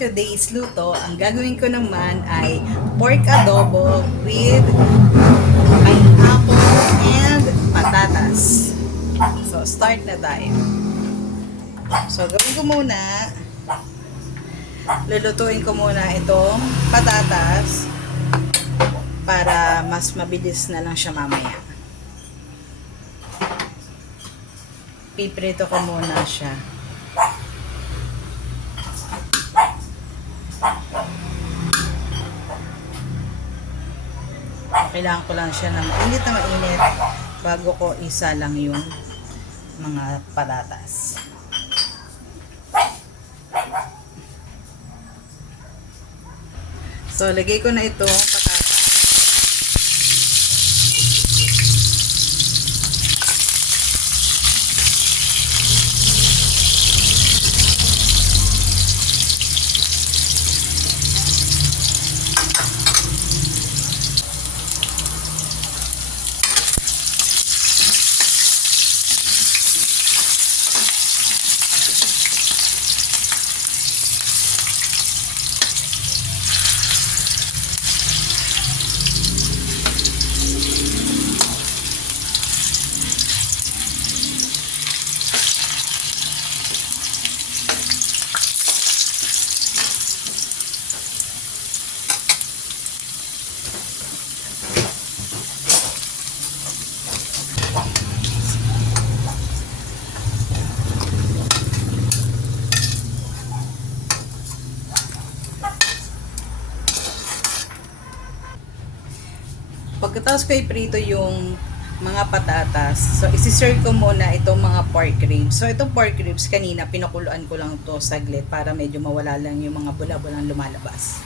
today's luto, ang gagawin ko naman ay pork adobo with pineapple and patatas. So, start na tayo. So, gawin ko muna, lulutuin ko muna itong patatas para mas mabilis na lang siya mamaya. Piprito ko muna siya. Kailangan ko lang siya ng mainit na mainit bago ko isa lang yung mga patatas. So, lagay ko na ito patatas. Pagkatapos ko iprito yung mga patatas, so isi-serve ko muna itong mga pork ribs. So itong pork ribs kanina pinakuluan ko lang to saglit para medyo mawala lang yung mga bula-bulang lumalabas.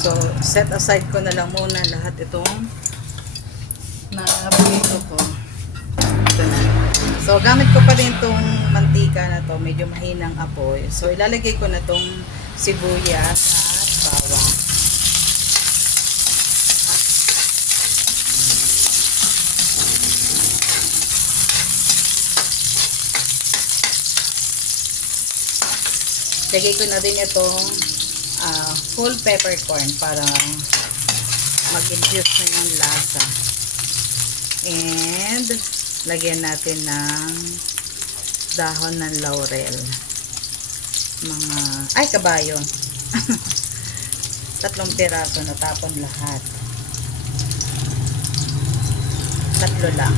So, set aside ko na lang muna lahat itong naprito ko. Ito na. So, gamit ko pa rin itong mantika na to, medyo mahinang apoy. So, ilalagay ko na itong sibuyas at bawang. Lagay ko na rin itong whole peppercorn para mag-infuse na yung lasa. And lagyan natin ng dahon ng laurel. Kabayo. 3 piraso, natapon lahat. 3 lang.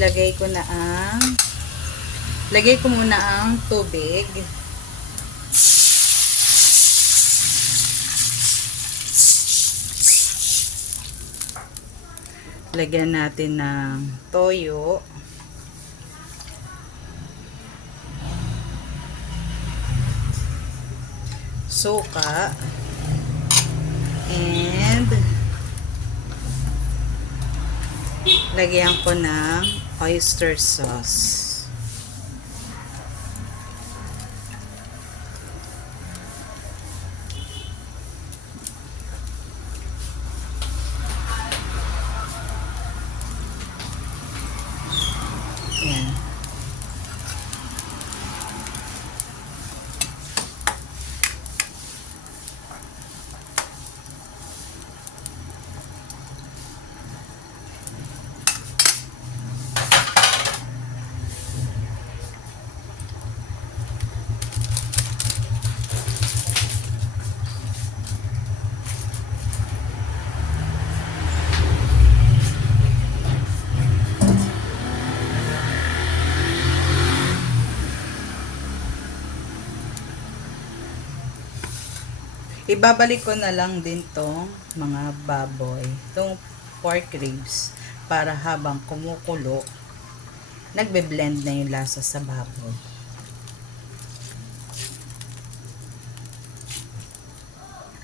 lagay ko muna ang tubig. Lagyan natin ng toyo. Suka. And lagyan ko ng oyster sauce. Yan. Ibabalik ko na lang din tong mga baboy, tong pork ribs, para habang kumukulo, nagbe-blend na yung lasa sa baboy.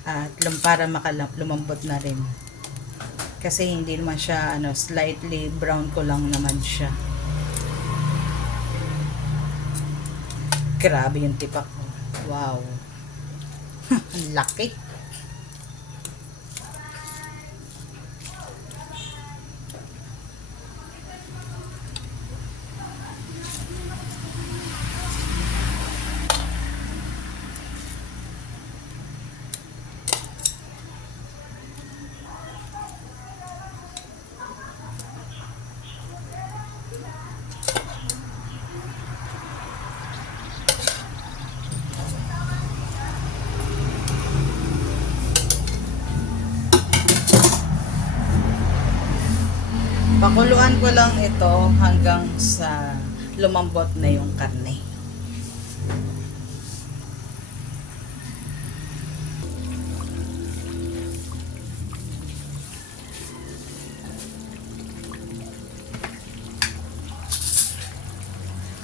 At para lumambot na rin. Kasi hindi naman siya, slightly brown ko lang naman siya. Grabe yung tipak ko. Wow. Ang laki. Pakuluan ko lang ito hanggang sa lumambot na yung karne.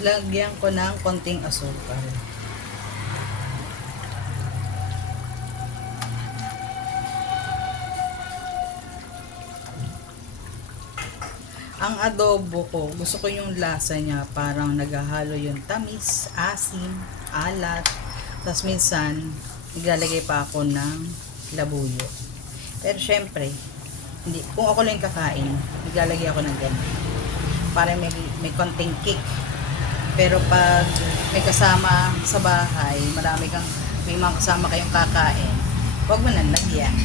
Lagyan ko ng konting asukal. Ang adobo ko, gusto ko yung lasa niya, parang naghahalo yung tamis, asim, alat, tapos minsan, naglalagay pa ako ng labuyo. Pero syempre, kung ako lang kakain, naglalagay ako ng ganun. Para may konting kick. Pero pag may kasama sa bahay, may mga kasama kayong kakain, huwag mo nang lagyan.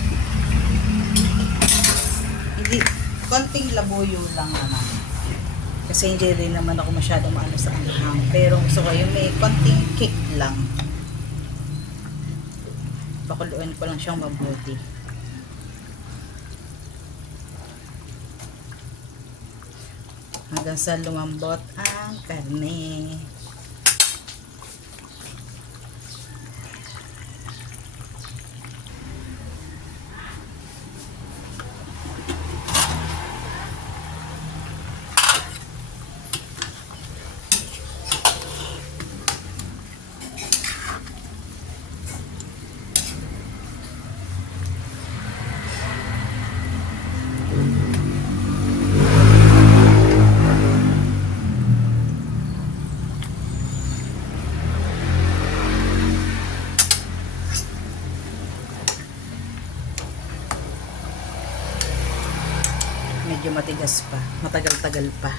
Konting labuyo lang naman. Kasi hindi rin naman ako masyadong maano sa anghang. Pero gusto ko yung may konting kick lang. Pakuluan ko lang siyang mabuti. Hanggang sa lumambot ang karne. Medyo matigas pa, matagal-tagal pa.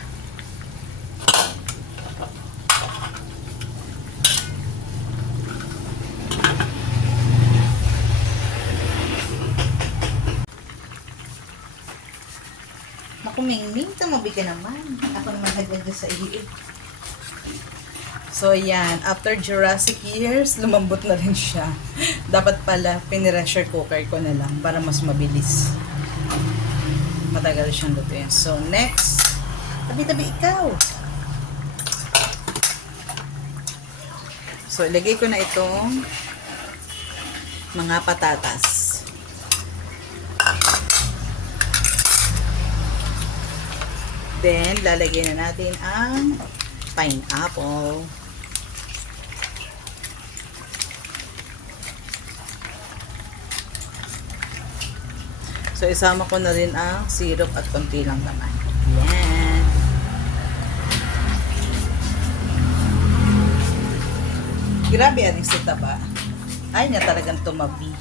Naku, Mingming, tamabi ka naman. Ako naman nagdadya sa iyo. So, yan. After Jurassic years, lumambot na rin siya. Dapat pala, piniressure cooker ko na lang para mas mabilis. Matagal siyang lutuin. So, next, Tabi-tabi ikaw. So, ilagay ko na itong mga patatas. Then, lalagyan na natin ang pineapple. So, isama ko na rin ang syrup at konti lang naman. Yan. Grabe ang si taba. Ay niya talagang tumabi.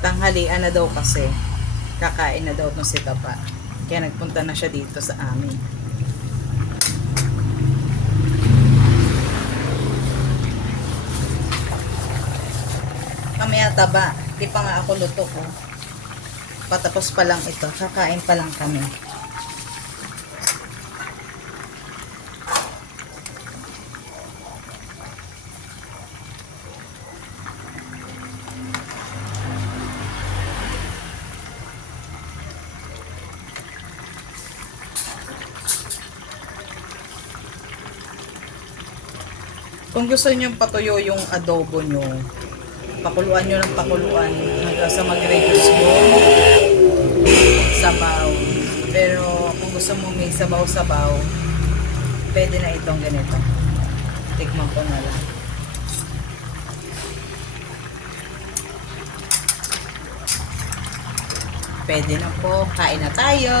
Tanghalian na daw kasi. Kakain na daw itong si taba. Kaya nagpunta na siya dito sa amin. Mamaya taba. Di pa nga ako luto ko. Patapos pa lang ito. Kakain pa lang kami. Kung gusto niyo patuyo yung adobo nyo, pakuluan nyo ng pakuluan hanggang sa mag-reduce yung sabaw. Pero kung gusto mo may sabaw-sabaw, pwede na itong ganito. Tikman ko na lang. Pwede na po. Kain na tayo.